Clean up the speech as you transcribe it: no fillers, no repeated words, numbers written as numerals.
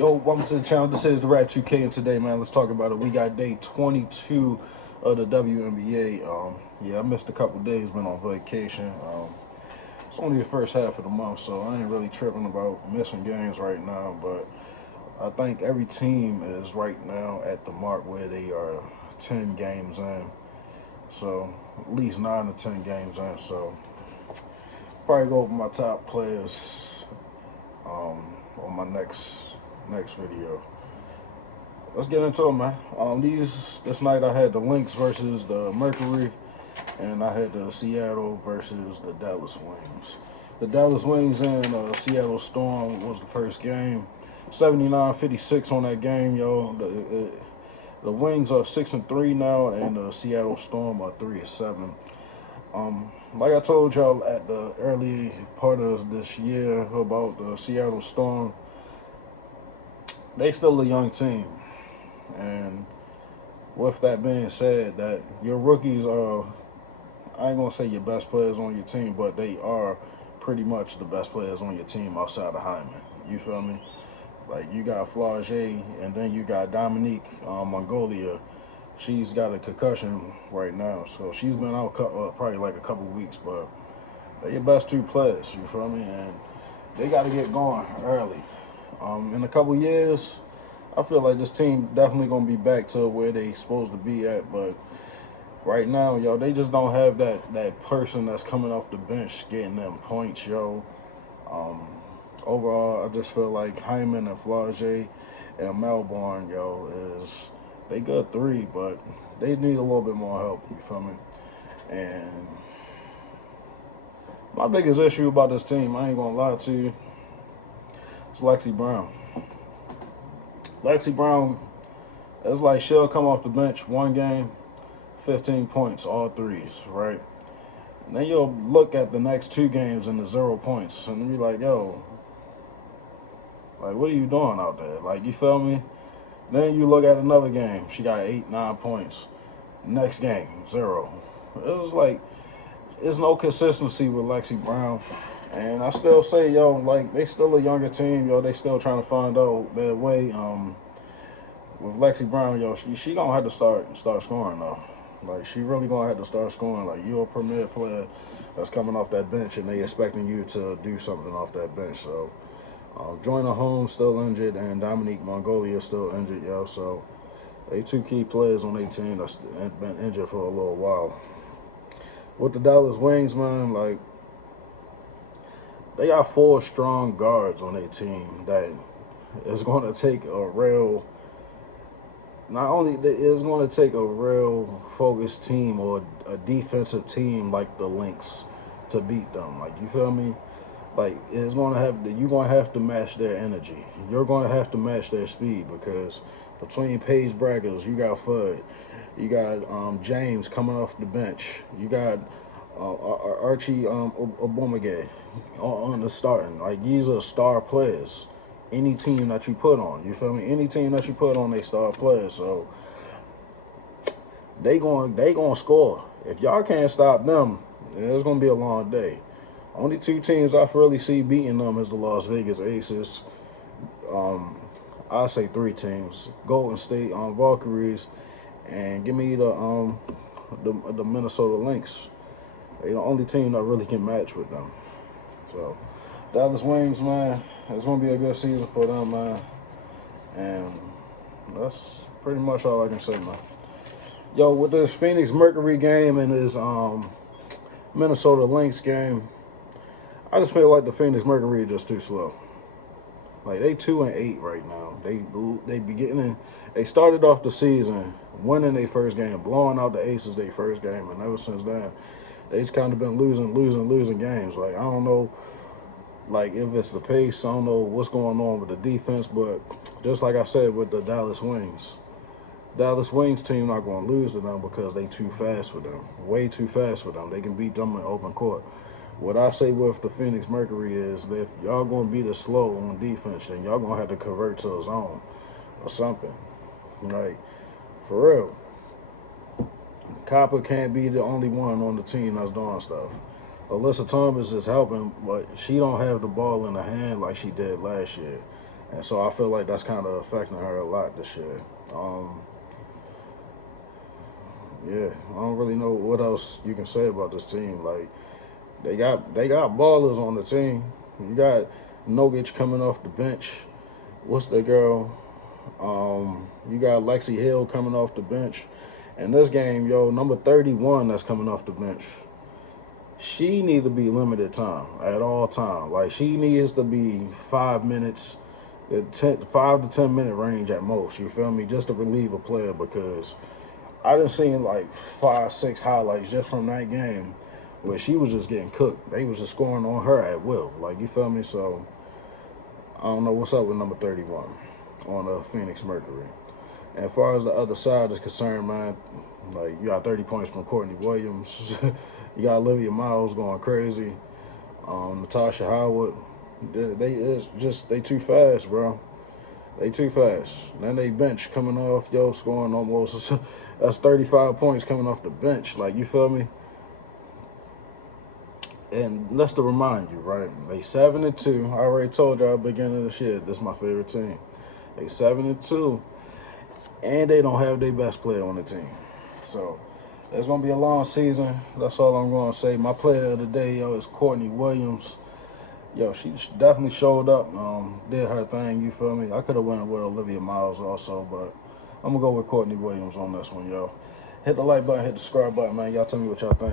Yo, welcome to the channel. This is the Rap 2K, and today, man, let's talk about it. We got day 22 of the WNBA. Yeah, I missed a couple days, been on vacation. It's only the first half of the month, so I ain't really tripping about missing games right now. But I think every team is right now at the mark where they are 10 games in. So at least 9 to 10 games in. So probably go over my top players on my next video. Let's get into it, man. This night I had the Lynx versus the Mercury, and I had the Seattle versus the Dallas Wings. The Dallas Wings and Seattle Storm was the first game. 79-56 on that game, yo. The Wings are 6-3 now, and the Seattle Storm are 3-7. Like I told y'all at the early part of this year about the Seattle Storm, they still a young team, and with that being said, that your rookies are, I ain't gonna say your best players on your team, but they are pretty much the best players on your team outside of Hyman. You feel me? Like, you got Flage, and then you got Dominique Mongolia. She's got a concussion right now, so she's been out probably like a couple weeks, but they're your best two players, you feel me? And they got to get going early. In a couple years, I feel like this team definitely going to be back to where they supposed to be at, but right now, yo, they just don't have that person that's coming off the bench getting them points, yo. Overall, I just feel like Hyman and Flage and Melbourne, yo, they good three, but they need a little bit more help, you feel me? And my biggest issue about this team, I ain't gonna lie to you, it's Lexi Brown. Lexi Brown, it's like she'll come off the bench one game, 15 points, all threes, right? And then you'll look at the next two games and the 0 points, and be like, yo, like, what are you doing out there? Like, you feel me? Then you look at another game, she got 8, 9 points. Next game, 0. It was like, there's no consistency with Lexi Brown. And I still say, yo, like, they still a younger team, yo. They still trying to find out their way. With Lexi Brown, yo, she gonna have to start scoring though. Like, she really gonna have to start scoring. Like, you're a premier player that's coming off that bench, and they expecting you to do something off that bench. So, Joyner Holmes still injured, and Dominique Mongolia still injured, yo. So, they two key players on their team that's been injured for a little while. With the Dallas Wings, man, like, they got 4 strong guards on their team that is going to take a real, not only is going to take a real focused team or a defensive team like the Lynx to beat them. Like, you feel me? Like, it's going to have to, you're going to have to match their energy. You're going to have to match their speed, because between Paige Braggers, you got Fudd, you got James coming off the bench, you got Archie Obomagay on the starting. Like, these are star players. Any team that you put on, you feel me? Any team that you put on, they star players. So they going score. If y'all can't stop them, it's gonna be a long day. Only 2 teams I really see beating them is the Las Vegas Aces. I say 3 teams: Golden State Valkyries, and give me the Minnesota Lynx. They're the only team that really can match with them. So, Dallas Wings, man, it's going to be a good season for them, man. And that's pretty much all I can say, man. Yo, with this Phoenix Mercury game and this Minnesota Lynx game, I just feel like the Phoenix Mercury is just too slow. Like, they 2-8 right now. They started off the season winning their first game, blowing out the Aces their first game, and ever since then, they just kind of been losing games. Like, I don't know, like, if it's the pace, I don't know what's going on with the defense, but just like I said with the Dallas Wings team not going to lose to them because they too fast for them, way too fast for them. They can beat them in open court. What I say with the Phoenix Mercury is that if y'all going to be this slow on defense, then y'all going to have to convert to a zone or something. Like, for real. Copper can't be the only one on the team that's doing stuff. Alyssa Thomas is helping, but she don't have the ball in her hand like she did last year. And so I feel like that's kind of affecting her a lot this year. Yeah, I don't really know what else you can say about this team. Like they got ballers on the team. You got Nogic coming off the bench. What's the girl? You got Lexi Hill coming off the bench. And this game, yo, number 31 that's coming off the bench. She needs to be limited time at all time. Like she needs to be 5 minutes, 5 to 10 minute range at most. You feel me? Just to relieve a player because I done seen like 5, 6 highlights just from that game where she was just getting cooked. They was just scoring on her at will. Like you feel me? So I don't know what's up with number 31 on the Phoenix Mercury. And as far as the other side is concerned, man, like you got 30 points from Courtney Williams. You got Olivia Miles going crazy. Natasha Howard. They too fast, bro. They too fast. Then they bench coming off, yo, scoring almost that's 35 points coming off the bench. Like you feel me? And let's to remind you, right? They 7-2. I already told y'all at the beginning of this year, this is my favorite team. They 7-2, and they don't have their best player on the team. So it's gonna be a long season. That's all I'm gonna say. My player of the day, yo, is Courtney Williams. Yo, she definitely showed up, did her thing. You feel me? I could have went with Olivia Miles also, but I'm gonna go with Courtney Williams on this one, yo. Hit the like button, hit the subscribe button, man. Y'all tell me what y'all think.